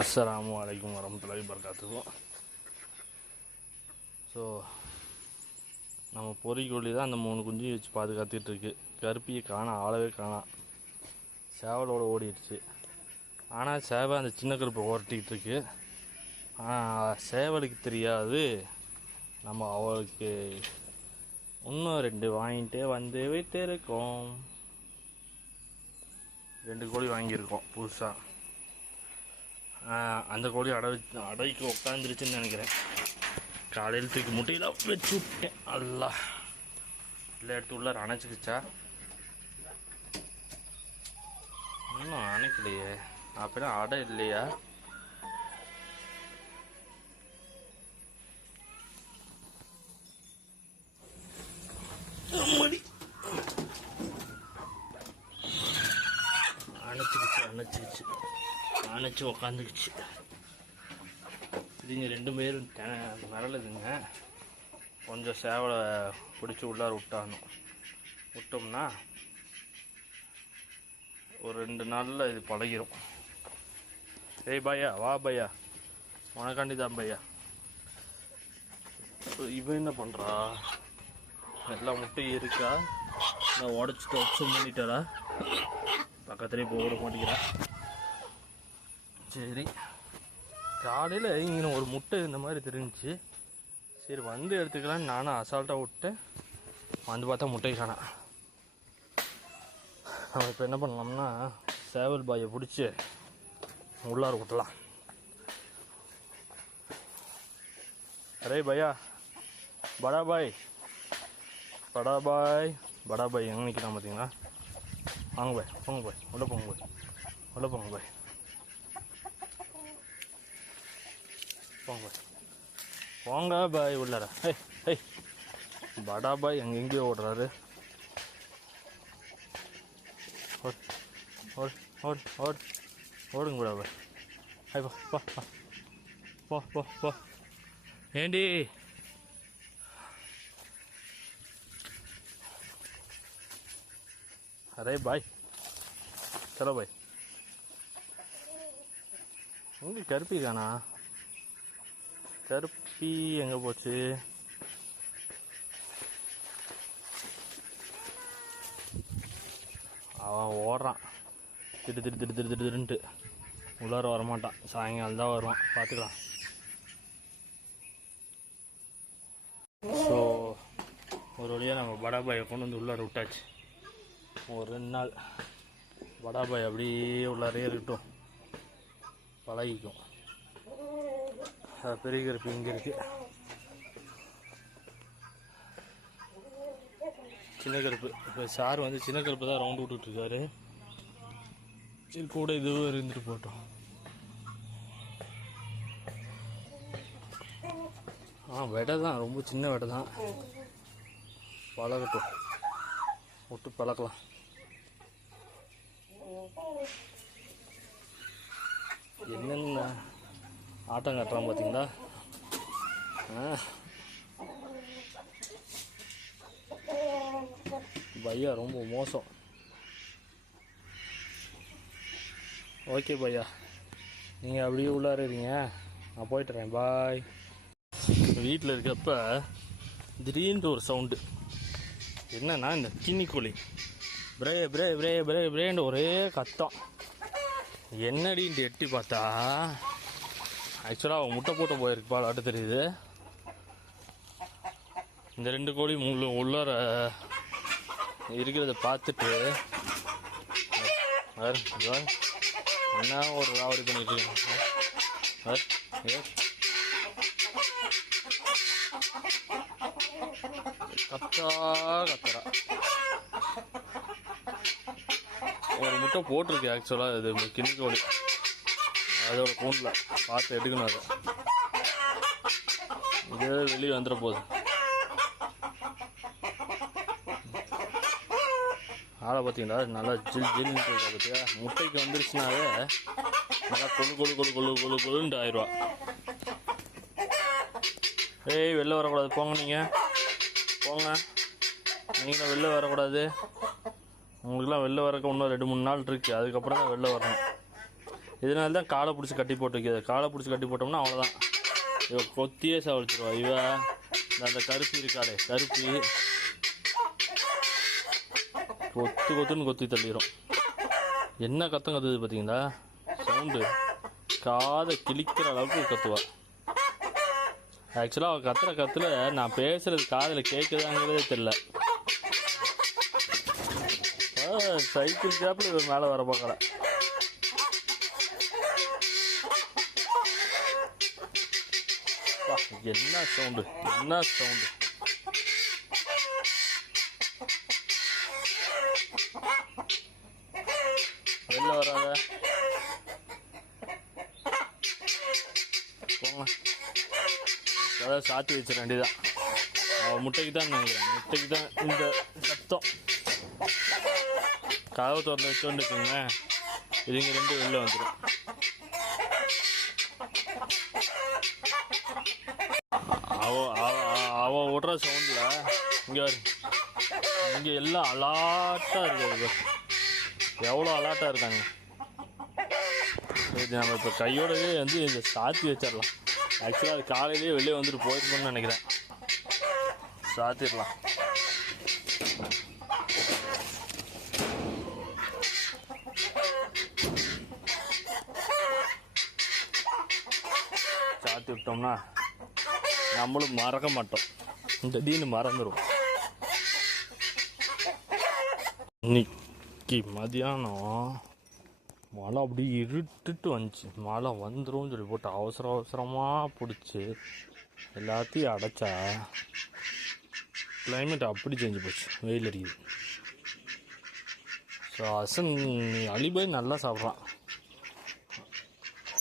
அஸ்ஸலாமு அலைக்கும் வரமத்துல்லாஹி வபரகாத்துஹு. ஸோ நம்ம பொறிக்கொல்லி தான் அந்த 3 குஞ்சு வச்சு பாதுகாத்துட்ருக்கு. கருப்பியை காணாம், ஆளவே காணாம். சேவலோடு ஓடிடுச்சு. ஆனால் சேவை அந்த சின்ன கருப்பை ஓட்டிகிட்டு இருக்கு. ஆனால் சேவலுக்கு தெரியாது நம்ம அவளுக்கு இன்னும் 2 வாங்கிட்டே வந்து விட்டு இருக்கோம். 2 கோழி வாங்கியிருக்கோம் புதுசாக. அந்த கோழி அடைக்கு உட்காந்துருச்சுன்னு நினைக்கிறேன். காலையில் தூக்கி முட்டையில் வச்சு விட்டேன். அல்லா இல்லை எடுத்து உள்ளார அணைச்சிக்கிச்சா? இன்னும் அணைக்கலையே. அப்படின்னா அடை இல்லையா? அணைச்சிக்கிச்சு அணைச்சி உக்காந்துக்குச்சு. இதுங்க 2 பேரும் மிரளுதுங்க. கொஞ்சம் சேவலை பிடிச்சி உள்ளார விட்டோம்னா ஒரு 2 நாளில் இது பழகிரும். ஏய் பையா, வா பையா, உனக்காண்டி தான் பையா. இவன் என்ன பண்ணுறா? எல்லா முட்டையும் இருக்கா? நான் உடச்சிட்டு ஆப்ஷன் பண்ணிட்டாரா? பக்கத்துலேயே போக விட மாட்டேங்கிறா. சரி, காலையில் இங்கே ஒரு முட்டை இந்த மாதிரி தெரிஞ்சிச்சு. சரி வந்து எடுத்துக்கலான்னு நானும் அசால்ட்டாக விட்டேன். வந்து பார்த்தா முட்டை காணோம். நம்ம இப்போ என்ன பண்ணலாம்னா சேவல் பாயை பிடிச்சி உள்ளார விட்டலாம். அரே பையா, படா பாய் எங்கே நிற்கிறான் பார்த்தீங்களா? வாங்க பாய், போங்க பாய், உள்ளே போங்க பாய். போங்க பாய் உள்ளார. ஹே படா பாய் எங்கெங்கேயோ ஓடுறாரு. ஓடுங்க படா பாய். ஹை போ. ஏண்டி அரே பாய், சலோ பாய். எங்கே கருப்பி தானா? கருப்பி எங்கே போச்சு? அவன் ஓடுறான் திடுன்ட்டு. உள்ளார வரமாட்டான். சாயங்காலம் தான் வருவான், பார்த்துக்கலாம். ஸோ ஒரு வழியாக நம்ம படாபாயை கொண்டு வந்து உள்ளார விட்டாச்சு. ஒரு 2 நாள் படாபாய் அப்படியே உள்ளாரே இருக்கட்டும், பழகிக்கும். பெரிய கருப்பு இங்கே இருக்கு. சின்ன கருப்பு இப்போ சார் வந்து சின்ன கருப்பு தான் ரவுண்டு விட்டுட்ருக்காரு. சரி கூட இதுவும் இருந்துட்டு போட்டோம். வெடை தான், ரொம்ப சின்ன வெடை தான். பழகட்டும், விட்டு பழக்கலாம். என்னென்ன ஆட்டம் கட்டுறான் பார்த்தீங்களா? பையா ரொம்ப மோசம். ஓகே பையா, நீங்கள் அப்படியே உள்ளாருறீங்க, நான் போயிட்டுறேன். பாய். வீட்டில் இருக்கப்ப திடீர்னு ஒரு சவுண்டு. என்னன்னா இந்த கின்னிக்கோழி பிரேன்னு ஒரே கத்தம். என்னடின்ட்டு எட்டி பார்த்தா ஆக்சுவலாக அவன் முட்டை போட்டு போயிருக்கு பாலாட்டு தெரியுது. இந்த 2 கோழி உள்ளார இருக்கிறத பார்த்துட்டு என்ன ஒரு ராவடி பண்ணிட்டு கத்துறா. ஒரு முட்டை போட்டிருக்கு ஆக்சுவலாக. இது கின்னிக்கோழி, அதோட கூண்டில் பார்த்து எடுக்கணும். அதை இதே வெளியே வந்துட போகுது. ஆளை பார்த்தீங்களா? நல்லா ஜில்னு இருக்கா பார்த்தியா? முட்டைக்கு வந்துருச்சுனாவே நல்லா கொழுன்ட்டு ஆயிடுவா. ஏய் வெளில வரக்கூடாது, போங்க. நீங்களும் வெளில வரக்கூடாது. உங்களுக்குலாம் வெளில வரக்க இன்னும் 2-3 நாள் இருக்குது. அதுக்கப்புறம் தான் வெளில வரணும். இதனால தான் காலை பிடிச்சி கட்டி போட்டு வைக்கிறது. காலை பிடிச்சி கட்டி போட்டோம்னா அவ்வளோதான், இவ கொத்தியே சாவடிச்சிருவா. இவ அந்த கருப்பி இருக்காளே, கருப்பி கொத்துன்னு கொத்தி தள்ளிடும். என்ன கத்தம் கத்துது பார்த்தீங்களா, சவுண்டு காதை கிழிக்கிற அளவுக்கு கத்துவா. ஆக்சுவலாக அவள் கத்துற கத்துல நான் பேசுறது காதில் கேட்குதாங்கிறதே தெரில. சைக்கிள் கேப்பில் இவன் மேலே வர பார்க்கல. என்ன சவுண்டு, என்ன சவுண்டு. வெளில வராத, போங்க. அதாவது சாத்தி வச்சிட வேண்டியதான். அவள் முட்டைக்கு தான் நினைக்கிறேன், முட்டைக்கு தான் இந்த சத்தம். கதவை திறந்து வச்சோன்னு இருக்குங்க, இதுங்க ரெண்டு வெளில வந்துடும். அவ விடுற சவுண்டில் இங்கே எல்லாம் அலாட்டாக இருக்குது. எவ்வளோ அலாட்டாக இருக்காங்க. இது நம்ம இப்போ கையோடவே வந்து இந்த சாத்தி வச்சிடலாம். ஆக்சுவலாக அது காலையிலேயே வெளியே வந்துட்டு போயிருக்கணும்னு நினைக்கிறேன். சாத்திடலாம். சாத்தி விட்டோம்னா நம்மளும் மறக்க மாட்டோம், திடீர்னு மறந்துடும். இன்னைக்கு மதியானம் மழை அப்படியே இருட்டுட்டு வந்துச்சு. மழை வந்துடும் சொல்லி போட்டு அவசரமாக பிடிச்சி எல்லாத்தையும் அடைச்சா கிளைமேட் அப்படி சேஞ்சு போச்சு, வெயில் அடிக்குது. ஸோ அசன் அலிபாய் நல்லா சாப்பிட்றான்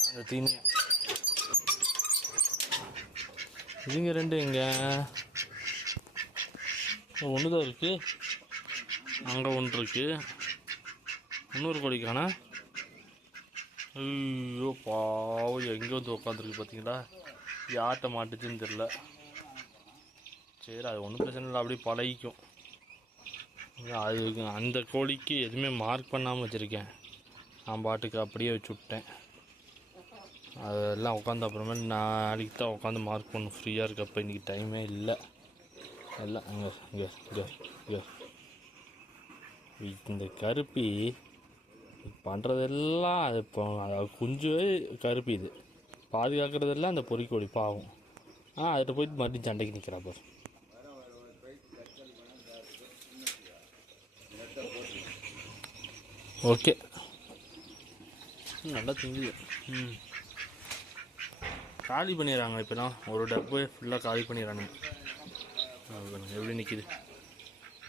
அந்த தீனியை. இதுங்க ரெண்டு எங்கே, ஒன்று தான் இருக்குது, அங்கே ஒன்று இருக்குது, இன்னொரு கோழிக்கான. ஐயோ பாவம், எங்கே வந்து உட்காந்துருக்கு பார்த்தீங்களா, யார்கிட்ட மாட்டுச்சுன்னு தெரில. சரி, அது ஒன்றும் பிரச்சனை இல்லை, அப்படியே பழகிக்கும். அது அந்த கோழிக்கு எதுவுமே மார்க் பண்ணாமல் வச்சுருக்கேன், நான் பாட்டுக்கு அப்படியே வச்சு விட்டேன். அதெல்லாம் உட்காந்து அப்புறமேட்டு நாளைக்கு தான் உட்காந்து மார்க் பண்ணணும், ஃப்ரீயாக இருக்கப்போ. இன்றைக்கி டைமே இல்லை. எல்லாம் இங்கே இங்கே இங்கே இங்கே இந்த கருப்பி பண்ணுறதெல்லாம் அது இப்போ குஞ்சு கருப்பி இது பாதுகாக்கிறதெல்லாம் அந்த பொறிக்கோழி பாவம். அதில் போயிட்டு மறுபடியும் சண்டைக்கு நிற்கிறா பாரு. ஓகே, நல்லா திங்குது. காலி பண்ணிடுறாங்க இப்போலாம், ஒரு டப்பு ஃபுல்லாக காலி பண்ணிடுறாங்க. எப்படி நிற்கிது.